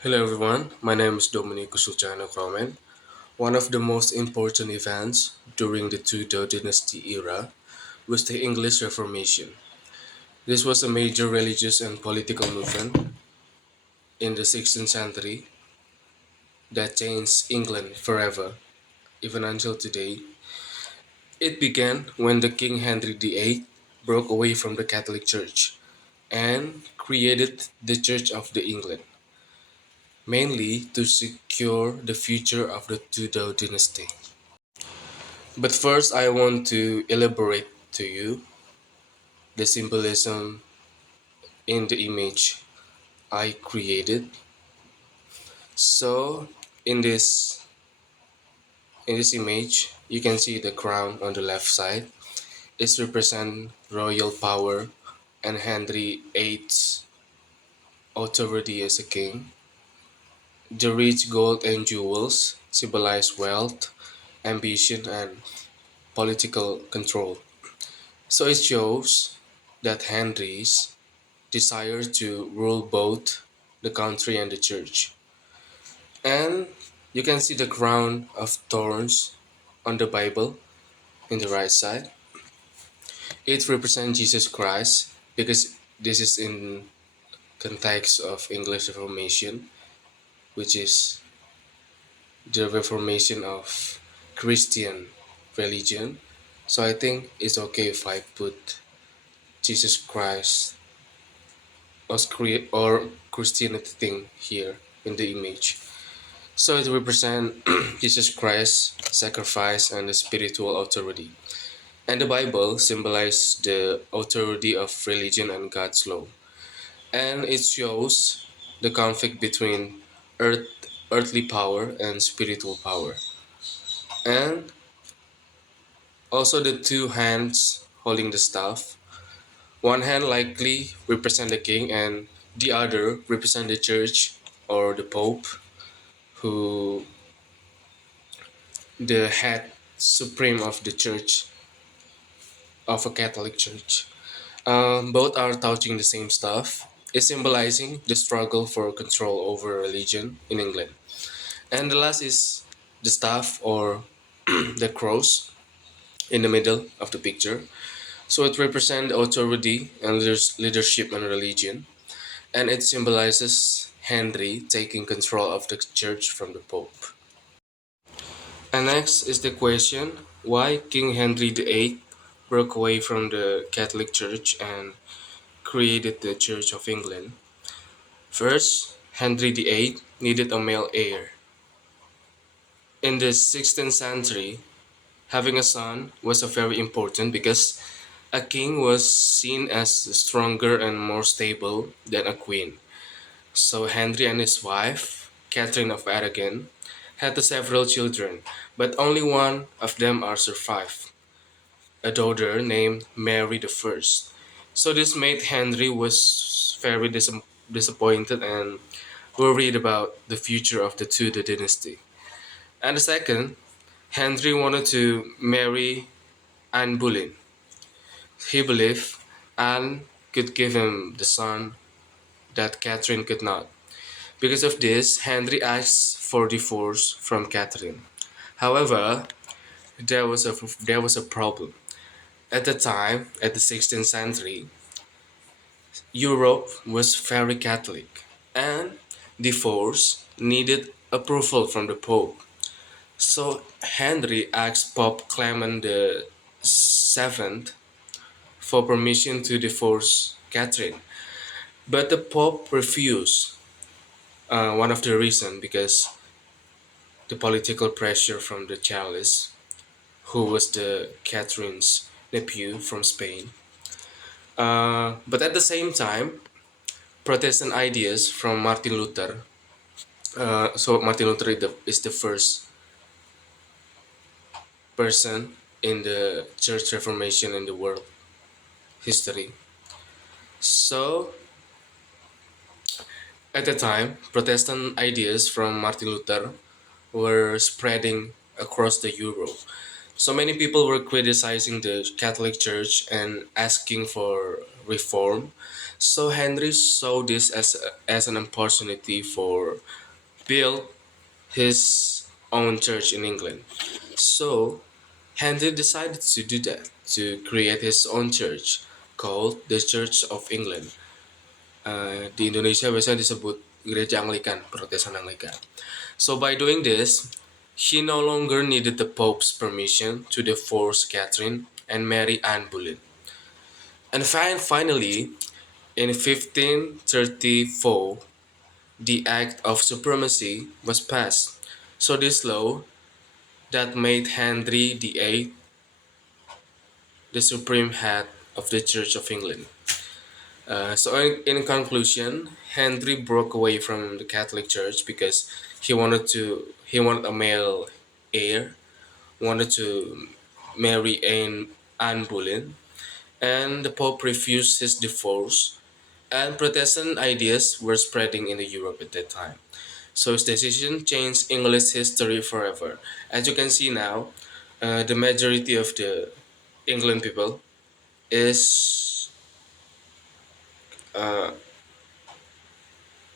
Hello everyone, my name is Dominikus Kromen. One of the most important events during the Tudor Dynasty era was the English Reformation. This was a major religious and political movement in the 16th century that changed England forever, even until today. It began when the King Henry VIII broke away from the Catholic Church and created the Church of the England, mainly to secure the future of the Tudor dynasty. But first, I want to elaborate to you the symbolism in the image I created. So, in this in this image, you can see the crown on the left side. It represents royal power and Henry VIII's authority as a king. The rich gold and jewels symbolize wealth, ambition, and political control. So it shows that Henry's desire to rule both the country and the church. And you can see the crown of thorns on the Bible in the right side. It represents Jesus Christ because this is in context of English Reformation, which is the Reformation of Christian religion. So I think it's okay if I put Jesus Christ or Christianity thing here in the image. So it represents Jesus Christ's sacrifice and the spiritual authority. And the Bible symbolizes the authority of religion and God's law. And it shows the conflict between earth, earthly power and spiritual power. And also the two hands holding the staff. One hand likely represent the king and the other represent the church or the pope who the head supreme of the church of a Catholic church. Both are touching the same stuff. It's symbolizing the struggle for control over religion in England. And the last is the staff or the cross in the middle of the picture. So it represents authority and leadership and religion. And it symbolizes Henry taking control of the church from the Pope. And next is the question why King Henry VIII broke away from the Catholic Church and created the Church of England. First, Henry VIII needed a male heir. In the 16th century, having a son was a very important because a king was seen as stronger and more stable than a queen. So Henry and his wife, Catherine of Aragon, had several children, but only one of them are survived, a daughter named Mary the First. So this made Henry was very disappointed and worried about the future of the Tudor dynasty. And the second, Henry wanted to marry Anne Boleyn. He believed Anne could give him the son that Catherine could not. Because of this, Henry asked for divorce from Catherine. However, there was a problem. At the time, at the 16th century, Europe was very Catholic, and divorce needed approval from the Pope. So Henry asked Pope Clement the Seventh for permission to divorce Catherine, but the Pope refused. One of the reasons because the political pressure from the Charles, who was the Catherine's nephew from Spain. But at the same time, Protestant ideas from Martin Luther. So Martin Luther is the first person in the Church Reformation in the world history. So at the time, Protestant ideas from Martin Luther were spreading across the Europe. So many people were criticizing the Catholic Church and asking for reform. So Henry saw this as an opportunity for build his own church in England. So Henry decided to do that, to create his own church called the Church of England. Di Indonesia biasanya disebut gereja Anglikan, Protesan Anglikan. So by doing this, he no longer needed the Pope's permission to divorce Catherine and marry Anne Boleyn. And finally, in 1534, the Act of Supremacy was passed. So this law that made Henry VIII the supreme head of the Church of England. So in conclusion, Henry broke away from the Catholic Church because he wanted a male heir, wanted to marry Anne Boleyn, and the Pope refused his divorce. And Protestant ideas were spreading in the Europe at that time. So his decision changed English history forever. As you can see now, the majority of the England people is uh,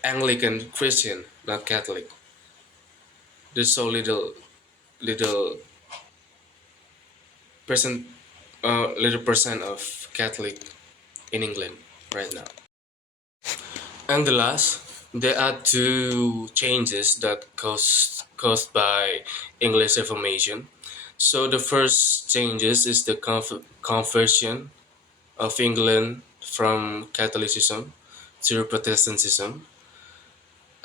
Anglican Christian, not Catholic. There's so little percent little percent of Catholic in England right now. And the last, there are two changes that caused by English Reformation. So the first changes is the conversion of England from Catholicism to Protestantism.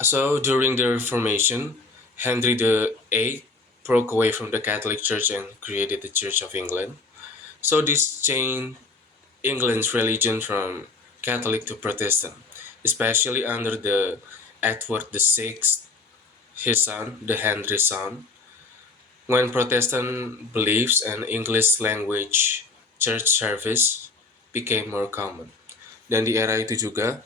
So during the Reformation, Henry VIII broke away from the Catholic Church and created the Church of England. So this changed England's religion from Catholic to Protestant, especially under the Edward VI, his son, the Henry's son, when Protestant beliefs and English language church service became more common. Dan di era itu juga,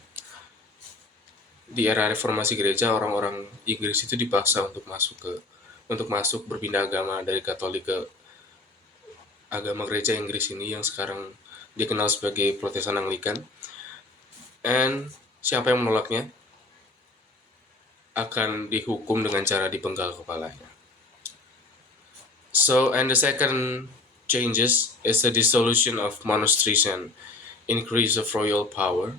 di era reformasi gereja, orang-orang Inggris itu dipaksa untuk masuk berpindah agama dari Katolik ke agama gereja Inggris ini yang sekarang dikenal sebagai Protestan Anglikan. And siapa yang menolaknya akan dihukum dengan cara dipenggal kepalanya. So, and the second changes is the dissolution of monasteries and increase of royal power.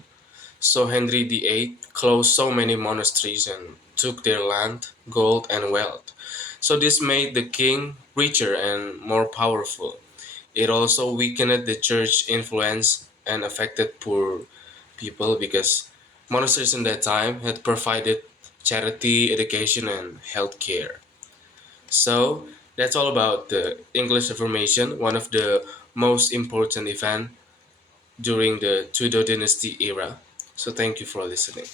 So Henry VIII closed so many monasteries and took their land, gold, and wealth. So this made the king richer and more powerful. It also weakened the church influence and affected poor people because monasteries in that time had provided charity, education, and health care. So that's all about the English Reformation, one of the most important events during the Tudor Dynasty era. So thank you for listening.